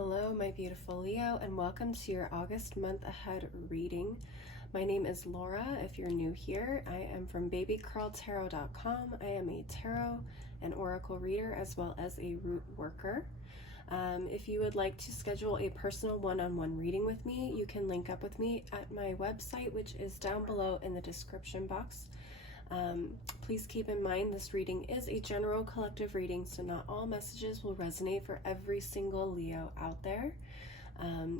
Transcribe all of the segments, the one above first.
Hello, my beautiful Leo, and welcome to your August month ahead reading. My name is Laura. If you're new here, I am from babycurltarot.com. I am a tarot and oracle reader as well as a root worker. If you would like to schedule a personal one-on-one reading with me, you can link up with me at my website, which is down below in the description box. Please keep in mind this reading is a general collective reading, so not all messages will resonate for every single Leo out there.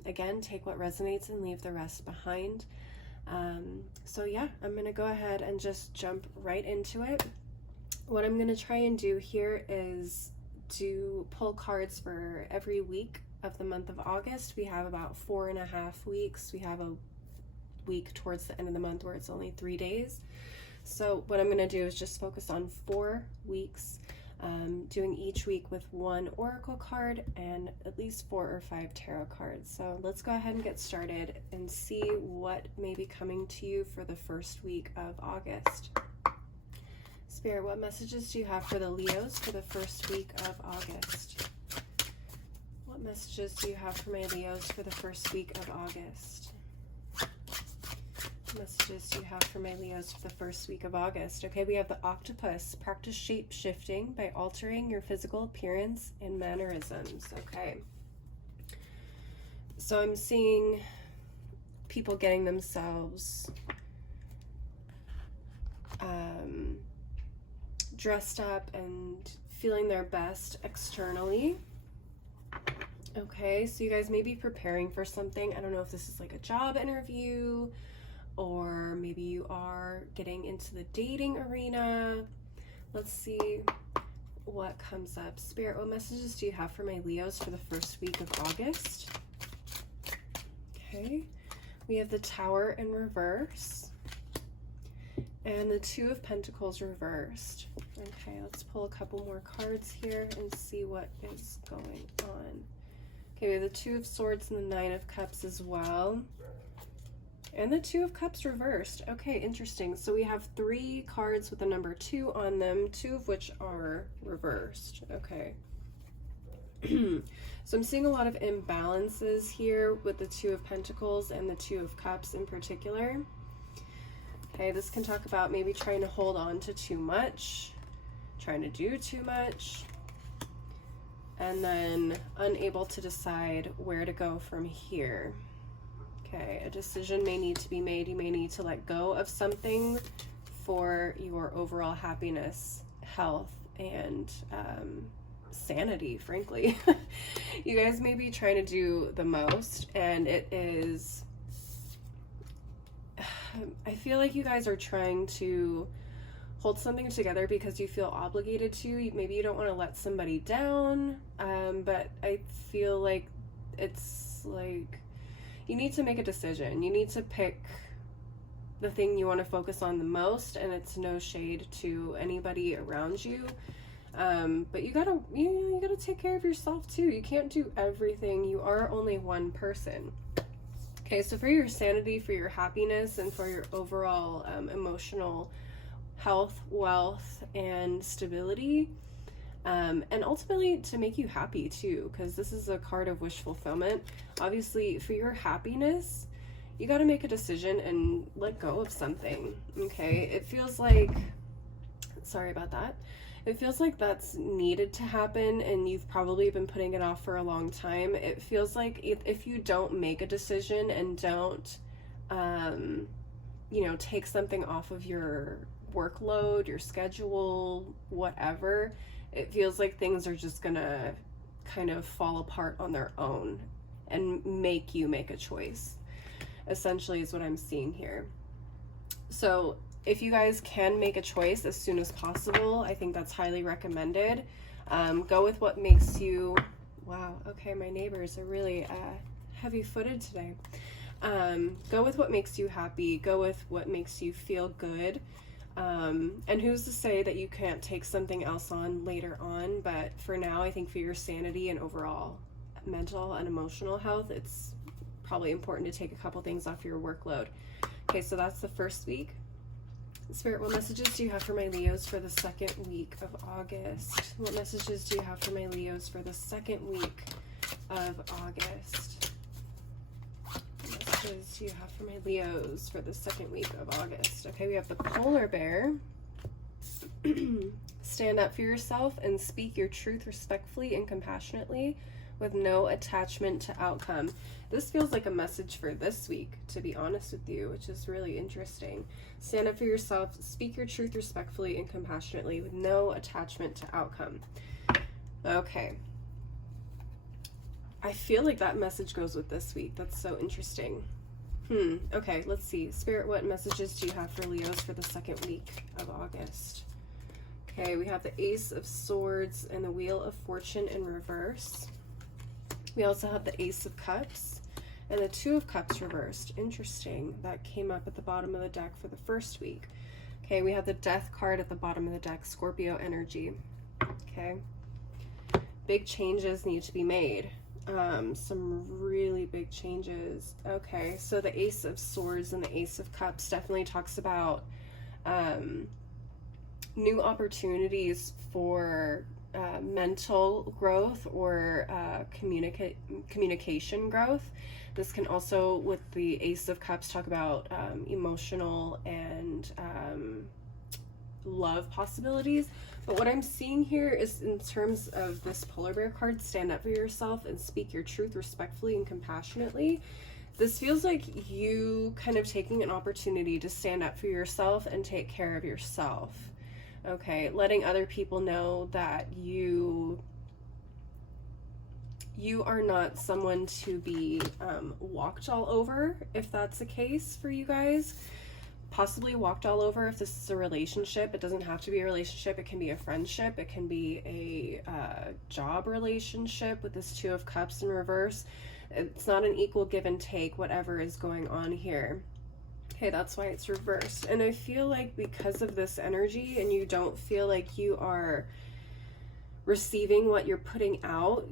Again, take what resonates and leave the rest behind. So yeah, I'm going to go ahead and just jump right into it. What I'm going to try and do here is pull cards for every week of the month of August. We have about 4.5 weeks. We have a week towards the end of the month where it's only 3 days. So what I'm going to do is just focus on 4 weeks, doing each week with one oracle card and at least 4 or 5 tarot cards. So let's go ahead and get started and see what may be coming to you for the first week of August. Spirit, what messages do you have for the Leos for the first week of August? What messages do you have for my Leos for the first week of August? Messages do you have for my Leos for the first week of August? Okay, we have the octopus. Practice shape shifting by altering your physical appearance and mannerisms. Okay. So I'm seeing people getting themselves dressed up and feeling their best externally. Okay, so you guys may be preparing for something. I don't know if this is like a job interview, or maybe you are getting into the dating arena. Let's see what comes up. Spirit, what messages do you have for my Leos for the first week of August? Okay, we have the Tower in reverse and the Two of Pentacles reversed. Okay, let's pull a couple more cards here and see what is going on. Okay, we have the Two of Swords and the Nine of Cups as well. And the Two of Cups reversed. Okay, interesting. So we have 3 cards with the number 2 on them, 2 of which are reversed. Okay. So I'm seeing a lot of imbalances here with the Two of Pentacles and the Two of Cups in particular. Okay, this can talk about maybe trying to hold on to too much, trying to do too much, and then unable to decide where to go from here. Okay, a decision may need to be made. You may need to let go of something for your overall happiness, health, and sanity, frankly. You guys may be trying to do the most, and it is... I feel like you guys are trying to hold something together because you feel obligated to. Maybe you don't want to let somebody down, but I feel like it's like... you need to make a decision. You need to pick the thing you want to focus on the most, and it's no shade to anybody around you. But you gotta take care of yourself too. You can't do everything. You are only one person. Okay, so for your sanity, for your happiness, and for your overall emotional health, wealth, and stability, and ultimately to make you happy too, because this is a card of wish fulfillment. Obviously, for your happiness, you got to make a decision and let go of something. Okay, it feels like, sorry about that, it feels like that's needed to happen, and you've probably been putting it off for a long time. It feels like if you don't make a decision and don't take something off of your workload, your schedule, whatever, it feels like things are just gonna kind of fall apart on their own and make you make a choice, essentially, is what I'm seeing here. So if you guys can make a choice as soon as possible, I think that's highly recommended. Go with what makes you... wow, okay, my neighbors are really heavy-footed today. Go with what makes you happy. Go with what makes you feel good. And who's to say that you can't take something else on later on, but for now, I think for your sanity and overall mental and emotional health, it's probably important to take a couple things off your workload. Okay, so that's the first week. Spirit, what messages do you have for my Leos for the second week of August? What messages do you have for my Leos for the second week of August. What messages do you have for my Leos for the second week of August? Okay, we have the polar bear. Stand up for yourself and speak your truth respectfully and compassionately with no attachment to outcome. This feels like a message for this week, to be honest with you, which is really interesting. Stand up for yourself, speak your truth respectfully and compassionately with no attachment to outcome. Okay. I feel like that message goes with this week. That's so interesting. Okay, let's see. Spirit, what messages do you have for Leos for the second week of August? Okay, we have the Ace of Swords and the Wheel of Fortune in reverse. We also have the Ace of Cups and the Two of Cups reversed. Interesting. That came up at the bottom of the deck for the first week. Okay, we have the Death card at the bottom of the deck, Scorpio energy. Okay. Big changes need to be made. Some really big changes. Okay, so the Ace of Swords and the Ace of Cups definitely talks about new opportunities for mental growth or communication growth. This can also, with the Ace of Cups, talk about emotional and love possibilities. But what I'm seeing here is, in terms of this polar bear card, stand up for yourself and speak your truth respectfully and compassionately. This feels like you kind of taking an opportunity to stand up for yourself and take care of yourself. Okay, letting other people know that you are not someone to be walked all over, if that's the case for you guys. Possibly walked all over if this is a relationship. It doesn't have to be a relationship. It can be a friendship. It can be a job relationship with this Two of Cups in reverse. It's not an equal give and take, whatever is going on here. Okay, that's why it's reversed. And I feel like because of this energy and you don't feel like you are receiving what you're putting out,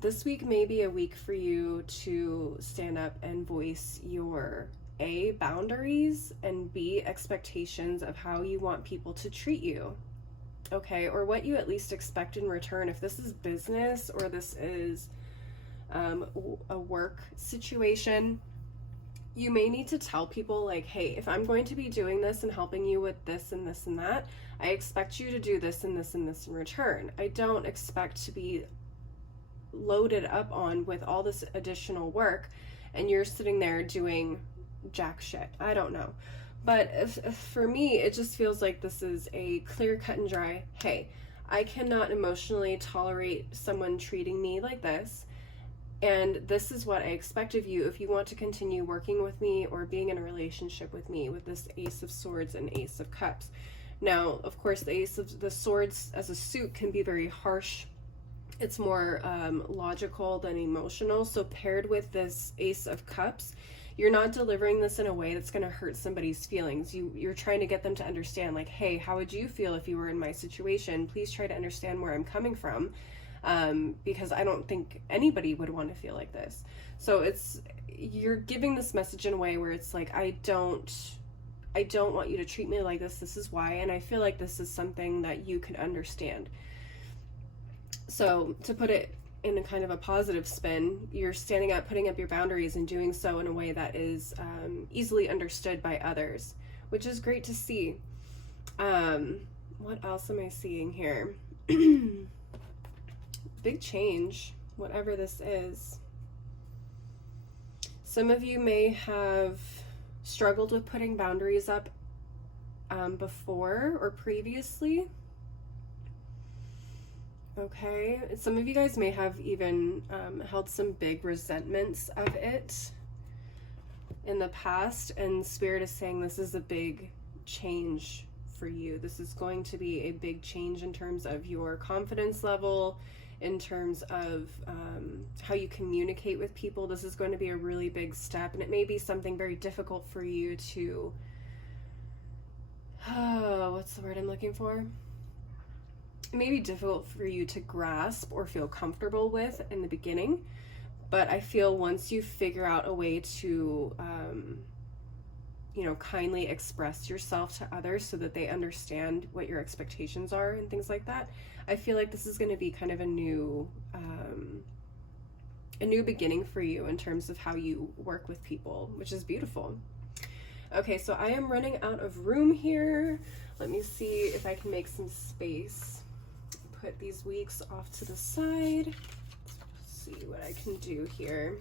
this week may be a week for you to stand up and voice your A, boundaries, and B, expectations of how you want people to treat you. Okay, or what you at least expect in return. If this is business or this is a work situation, you may need to tell people like, hey, if I'm going to be doing this and helping you with this and this and that, I expect you to do this and this and this in return. I don't expect to be loaded up on with all this additional work and you're sitting there doing jack shit. I don't know. But if for me, it just feels like this is a clear cut and dry, hey, I cannot emotionally tolerate someone treating me like this. And this is what I expect of you if you want to continue working with me or being in a relationship with me, with this Ace of Swords and Ace of Cups. Now, of course, the Ace of the Swords as a suit can be very harsh. It's more logical than emotional. So paired with this Ace of Cups, you're not delivering this in a way that's going to hurt somebody's feelings. You're trying to get them to understand, like, hey, how would you feel if you were in my situation? Please try to understand where I'm coming from. Because I don't think anybody would want to feel like this. So you're giving this message in a way where it's like, I don't want you to treat me like this. This is why. And I feel like this is something that you can understand. So to put it in a kind of a positive spin, you're standing up, putting up your boundaries and doing so in a way that is easily understood by others, which is great to see. What else am I seeing here? Big change, whatever this is. Some of you may have struggled with putting boundaries up before or previously. Okay, some of you guys may have even held some big resentments of it in the past, and Spirit is saying this is a big change for you. This is going to be a big change in terms of your confidence level, in terms of how you communicate with people. This is going to be a really big step, and it may be something very difficult for you to, what's the word I'm looking for? It may be difficult for you to grasp or feel comfortable with in the beginning, but I feel once you figure out a way to, kindly express yourself to others so that they understand what your expectations are and things like that, I feel like this is going to be kind of a new a new beginning for you in terms of how you work with people, which is beautiful. Okay, so I am running out of room here. Let me see if I can make some space. Put these weeks off to the side. See what I can do here.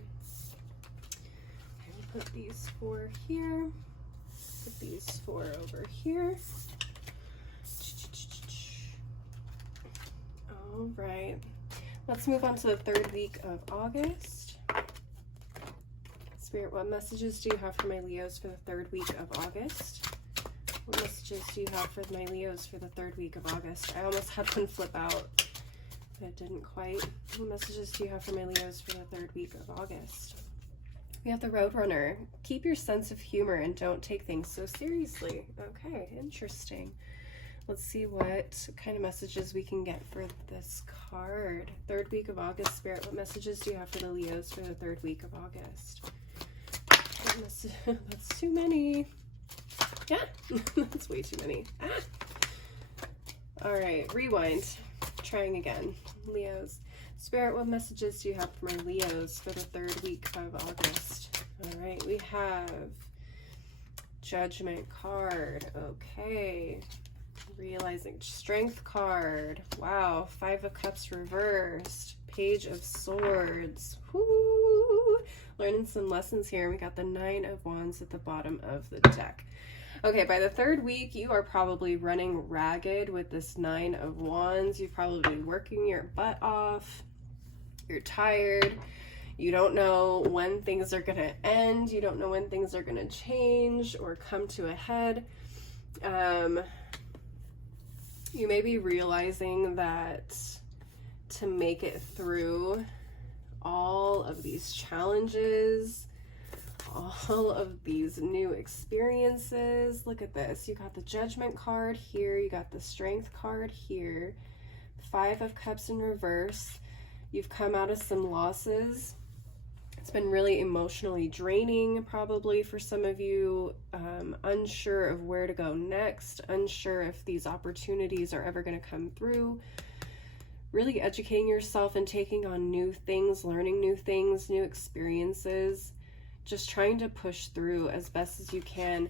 I'll put these 4 here. Put these 4 over here. All right. Let's move on to the 3rd week of August. Spirit, what messages do you have for my Leos for the 3rd week of August? What messages do you have for my Leos for the 3rd week of August? I almost had one flip out, but it didn't quite. What messages do you have for my Leos for the 3rd week of August? We have the Roadrunner. Keep your sense of humor and don't take things so seriously. Okay, interesting. Let's see what kind of messages we can get for this card. 3rd week of August, Spirit, what messages do you have for the Leos for the 3rd week of August? That's too many. Yeah, that's way too many. All right, rewind. Trying again. Leos. Spirit, what messages do you have for my Leos for the 3rd week of August? All right, we have Judgment card. Okay. Realizing Strength card. Wow. 5 of Cups reversed. Page of Swords. Woo! Learning some lessons here. We got the 9 of Wands at the bottom of the deck. Okay, by the 3rd week, you are probably running ragged with this 9 of Wands. You're probably working your butt off. You're tired. You don't know when things are going to end. You don't know when things are going to change or come to a head. You may be realizing that to make it through all of these challenges, all of these new experiences. Look at this. You got the Judgment card here. You got the Strength card here. 5 of Cups in reverse. You've come out of some losses. It's been really emotionally draining probably for some of you. Unsure of where to go next. Unsure if these opportunities are ever going to come through. Really educating yourself and taking on new things, learning new things, new experiences. Just trying to push through as best as you can.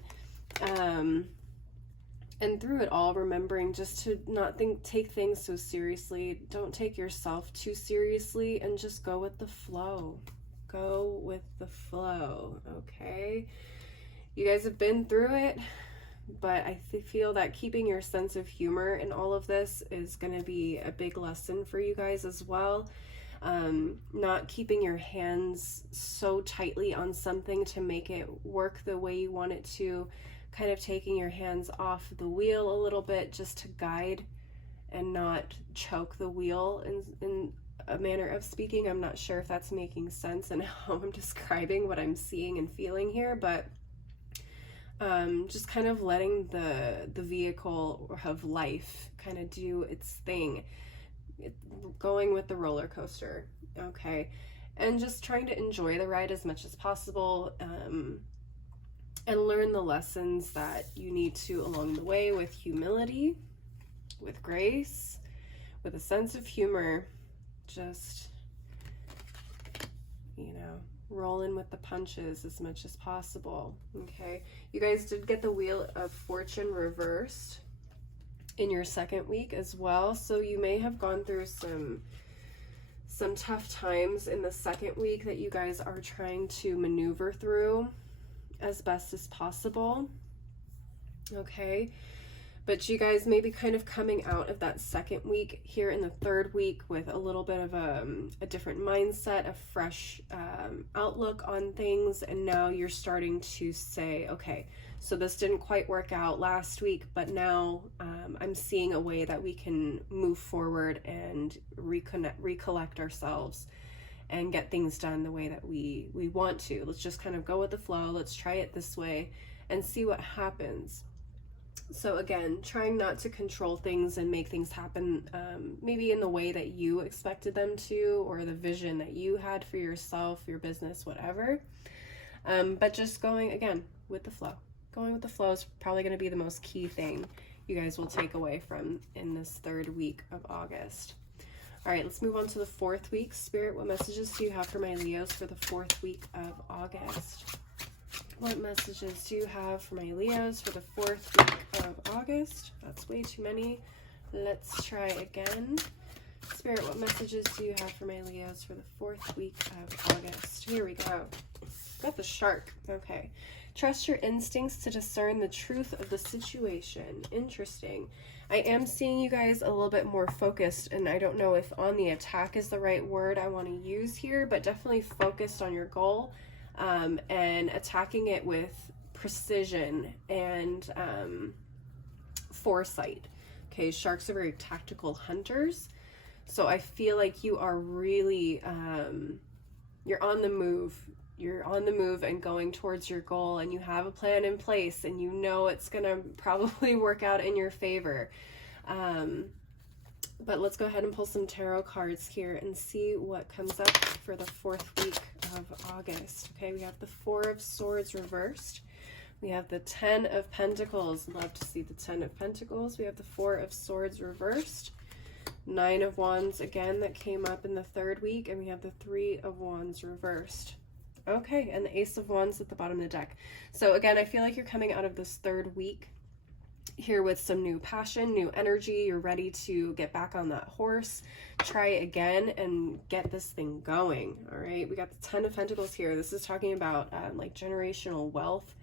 And through it all, remembering just to not take things so seriously. Don't take yourself too seriously and just go with the flow. Go with the flow, okay? You guys have been through it, but I feel that keeping your sense of humor in all of this is going to be a big lesson for you guys as well. Not keeping your hands so tightly on something to make it work the way you want it to, kind of taking your hands off the wheel a little bit just to guide and not choke the wheel in a manner of speaking. I'm not sure if that's making sense and how I'm describing what I'm seeing and feeling here, but just kind of letting the vehicle of life kind of do its thing. Going with the roller coaster, okay, and just trying to enjoy the ride as much as possible, and learn the lessons that you need to along the way with humility, with grace, with a sense of humor. Just, you know, rolling with the punches as much as possible. Okay, you guys did get the Wheel of Fortune reversed in your 2nd week as well, so you may have gone through some tough times in the 2nd week that you guys are trying to maneuver through as best as possible. Okay, but you guys may be kind of coming out of that 2nd week here in the 3rd week with a little bit of a different mindset, a fresh outlook on things, and now you're starting to say, okay, so this didn't quite work out last week, but now I'm seeing a way that we can move forward and recollect ourselves and get things done the way that we want to. Let's just kind of go with the flow. Let's try it this way and see what happens. So again, trying not to control things and make things happen maybe in the way that you expected them to, or the vision that you had for yourself, your business, whatever. But just going, again, with the flow. Going with the flow is probably going to be the most key thing you guys will take away from in this 3rd week of August. All right, let's move on to the 4th week. Spirit, what messages do you have for my Leos for the 4th week of August? What messages do you have for my Leos for the 4th week of August? That's way too many. Let's try again. Spirit, what messages do you have for my Leos for the 4th week of August? Here we go. Got the shark. Okay. Trust your instincts to discern the truth of the situation. Interesting. I am seeing you guys a little bit more focused, and I don't know if on the attack is the right word I want to use here, but definitely focused on your goal and attacking it with precision and foresight. Okay, sharks are very tactical hunters, so I feel like you are really, you're on the move. You're on the move and going towards your goal, and you have a plan in place, and you know it's going to probably work out in your favor. But let's go ahead and pull some tarot cards here and see what comes up for the 4th week of August. Okay, we have the 4 of Swords reversed. We have the 10 of Pentacles. Love to see the 10 of Pentacles. We have the 4 of Swords reversed. 9 of Wands again that came up in the 3rd week, and we have the 3 of Wands reversed. Okay, and the Ace of Wands at the bottom of the deck. So again, I feel like you're coming out of this 3rd week here with some new passion, new energy. You're ready to get back on that horse, try again, and get this thing going. All right, we got the 10 of Pentacles here. This is talking about like generational wealth,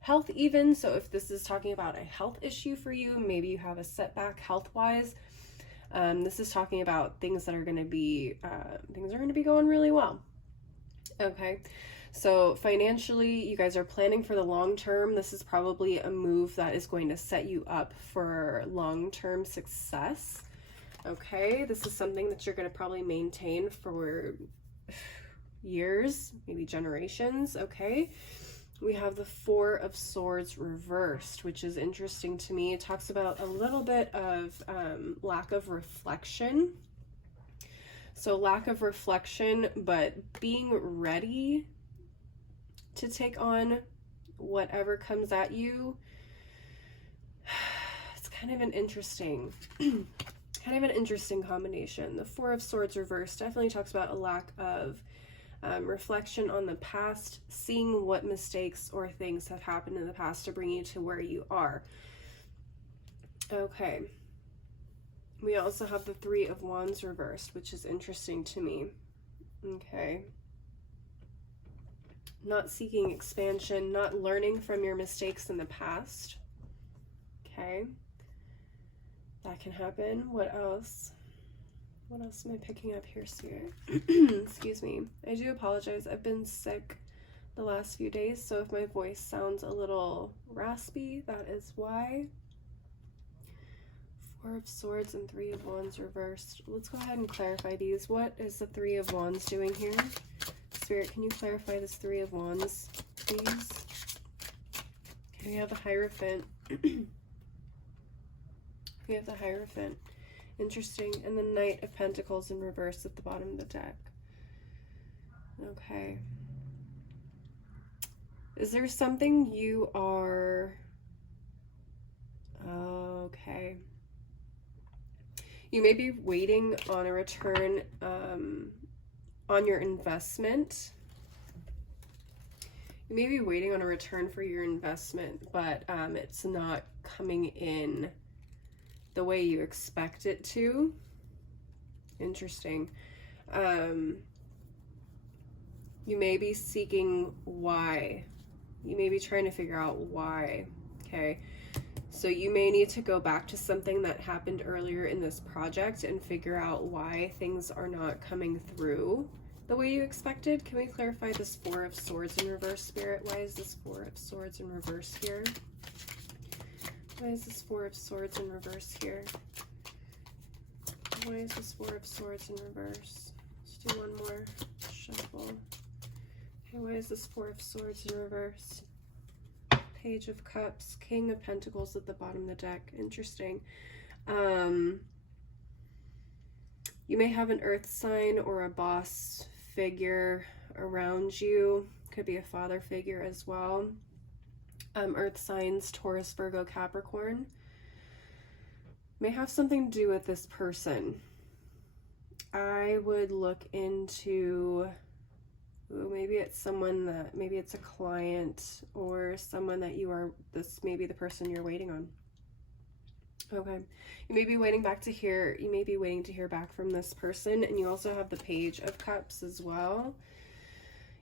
health even. So if this is talking about a health issue for you, maybe you have a setback health-wise. This is talking about things that are going to be going really well. Okay, so financially, you guys are planning for the long term. This is probably a move that is going to set you up for long-term success. Okay, this is something that you're going to probably maintain for years, maybe generations. Okay, we have the 4 of Swords reversed, which is interesting to me. It talks about a little bit of lack of reflection. So lack of reflection, but being ready to take on whatever comes at you. It's kind of an interesting combination. The 4 of Swords reversed definitely talks about a lack of reflection on the past, seeing what mistakes or things have happened in the past to bring you to where you are. Okay. We also have the 3 of Wands reversed, which is interesting to me. Okay. Not seeking expansion, not learning from your mistakes in the past. Okay. That can happen. What else? What else am I picking up here, Spirit? Excuse me. I do apologize. I've been sick the last few days, so if my voice sounds a little raspy, that is why. 4 of Swords and 3 of Wands reversed. Let's go ahead and clarify these. What is the 3 of Wands doing here? Spirit, can you clarify this 3 of Wands, please? Okay, we have the Hierophant. We have the Hierophant. Interesting. And the Knight of Pentacles in reverse at the bottom of the deck. Okay. Is there something you are... Okay. You may be waiting on a return on your investment. You may be waiting on a return for your investment, but it's not coming in the way you expect it to. Interesting. You may be seeking why. You may be trying to figure out why. Okay. So you may need to go back to something that happened earlier in this project and figure out why things are not coming through the way you expected. Can we clarify this 4 of Swords in reverse, Spirit? Why is this 4 of Swords in reverse here? Why is this 4 of Swords in reverse here? Why is this 4 of Swords in reverse? Let's do one more shuffle. Okay, why is this 4 of Swords in reverse? Page of Cups, King of Pentacles at the bottom of the deck. Interesting. You may have an earth sign or a boss figure around you. Could be a father figure as well. Earth signs, Taurus, Virgo, Capricorn. May have something to do with this person. I would look into, maybe it's someone that, maybe it's a client or someone that you are, this may be the person you're waiting on. Okay, you may be waiting to hear back from this person, and you also have the Page of Cups as well.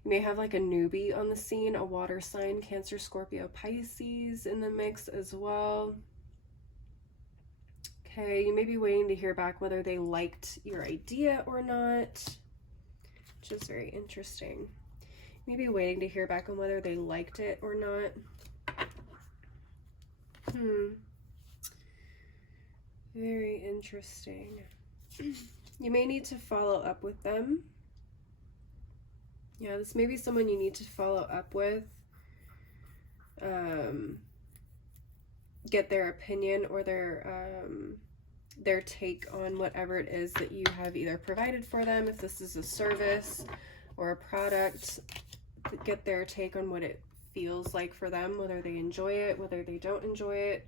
You may have like a newbie on the scene, a water sign, Cancer, Scorpio, Pisces in the mix as well. Okay, you may be waiting to hear back whether they liked your idea or not, which is very interesting. You may be waiting to hear back on whether they liked it or not. Very interesting. You may need to follow up with them. Yeah, this may be someone you need to follow up with. Get their opinion or their take on whatever it is that you have either provided for them. If this is a service or a product, get their take on what it feels like for them, whether they enjoy it, whether they don't enjoy it,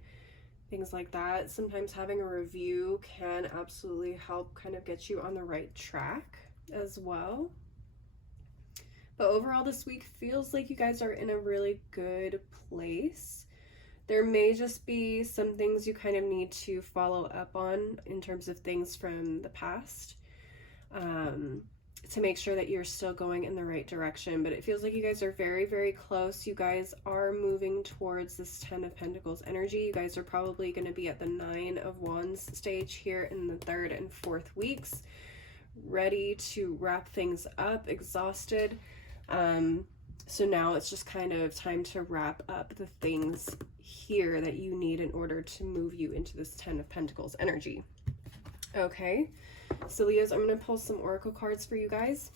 things like that. Sometimes having a review can absolutely help kind of get you on the right track as well. But overall, this week feels like you guys are in a really good place. There may just be some things you kind of need to follow up on in terms of things from the past, to make sure that you're still going in the right direction. But it feels like you guys are very, very close. You guys are moving towards this 10 of Pentacles energy. You guys are probably going to be at the 9 of Wands stage here in the 3rd and 4th weeks, ready to wrap things up, exhausted. So now it's just kind of time to wrap up the things here that you need in order to move you into this 10 of Pentacles energy. Okay, so Leos, I'm going to pull some oracle cards for you guys.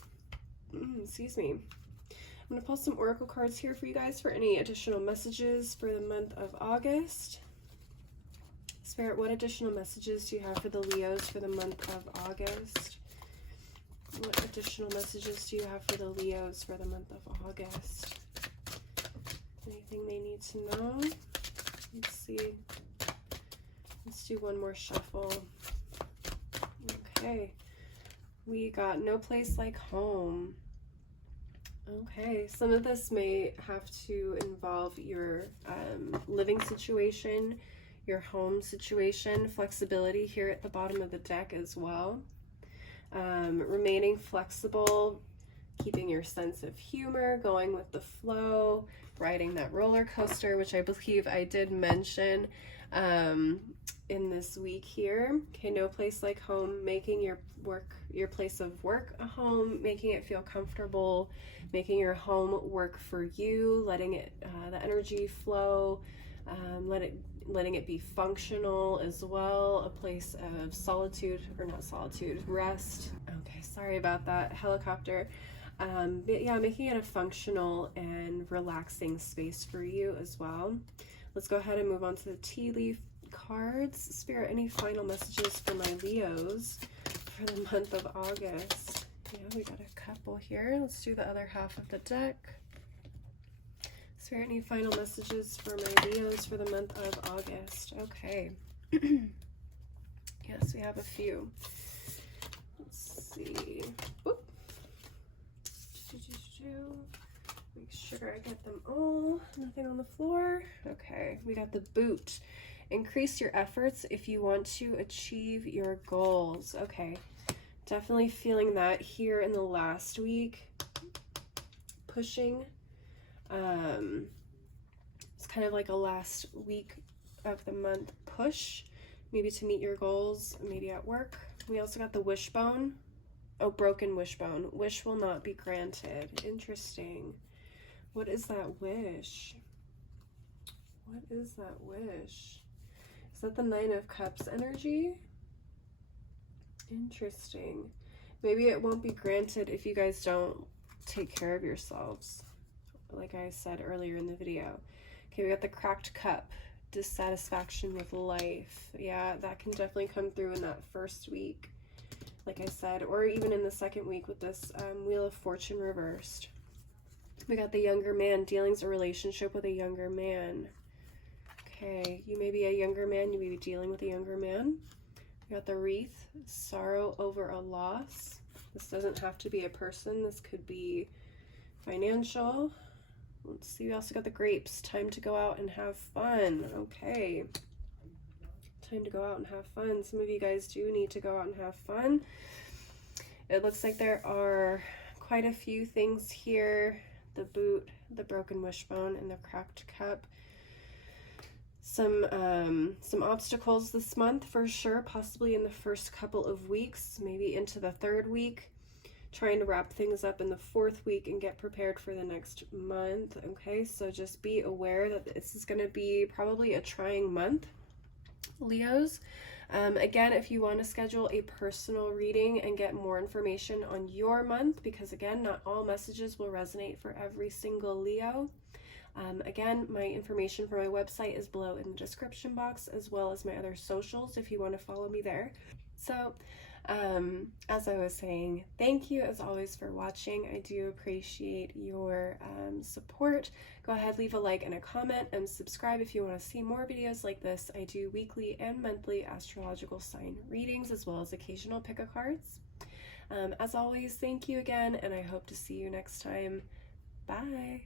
Excuse me. I'm going to pull some oracle cards here for you guys for any additional messages for the month of August. Spirit, what additional messages do you have for the Leos for the month of August? What additional messages do you have for the Leos for the month of August? Anything they need to know? Let's see. Let's do one more shuffle. Okay. We got No Place Like Home. Okay. Some of this may have to involve your living situation, your home situation, flexibility here at the bottom of the deck as well. Remaining flexible, keeping your sense of humor, going with the flow, riding that roller coaster, which I believe I did mention in this week here. Okay, no place like home, making your place of work a home, making it feel comfortable, making your home work for you, letting it the energy flow, letting it be functional as well, a place of solitude, or not solitude, rest. Okay, sorry about that, helicopter. But yeah, making it a functional and relaxing space for you as well. Let's go ahead and move on to the tea leaf cards. Spirit, any final messages for my Leos for the month of August? Yeah, we got a couple here. Let's do the other half of the deck. Spirit, any final messages for my Leos for the month of August? Okay. Yes, we have a few. Let's see. Whoop. Make sure I get them all. Nothing on the floor. Okay, we got the boot. Increase your efforts if you want to achieve your goals. Okay, definitely feeling that here in the last week. Pushing. It's kind of like a last week of the month push, maybe to meet your goals, maybe at work. We also got the wishbone. Oh, broken wishbone. Wish will not be granted. Interesting. What is that wish? What is that wish? Is that the 9 of Cups energy? Interesting. Maybe it won't be granted if you guys don't take care of yourselves, like I said earlier in the video. Okay, we got the cracked cup, dissatisfaction with life. Yeah, that can definitely come through in that first week, like I said, or even in the second week with this Wheel of Fortune reversed. We got the younger man, dealings a relationship with a younger man. Okay, you may be a younger man, you may be dealing with a younger man. We got the wreath, sorrow over a loss. This doesn't have to be a person. This could be financial. Let's see, we also got the grapes, time to go out and have fun. Okay. Time to go out and have fun. Some of you guys do need to go out and have fun. It looks like there are quite a few things here. The boot, the broken wishbone, and the cracked cup. Some obstacles this month for sure, possibly in the first couple of weeks, maybe into the 3rd week. Trying to wrap things up in the 4th week and get prepared for the next month. Okay, so just be aware that this is going to be probably a trying month, Leos. Again, if you want to schedule a personal reading and get more information on your month, because again, not all messages will resonate for every single Leo. Again, my information for my website is below in the description box, as well as my other socials if you want to follow me there. So, as I was saying, thank you as always for watching. I do appreciate your support. Go ahead, leave a like and a comment, and subscribe if you want to see more videos like this. I do weekly and monthly astrological sign readings, as well as occasional pick-a-cards. As always, thank you again, and I hope to see you next time. Bye!